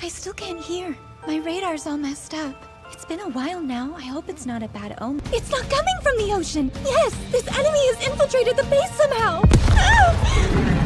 I still can't hear. My radar's all messed up. It's been a while now. I hope it's not a bad omen. It's not coming from the ocean! Yes! This enemy has infiltrated the base somehow! Ah!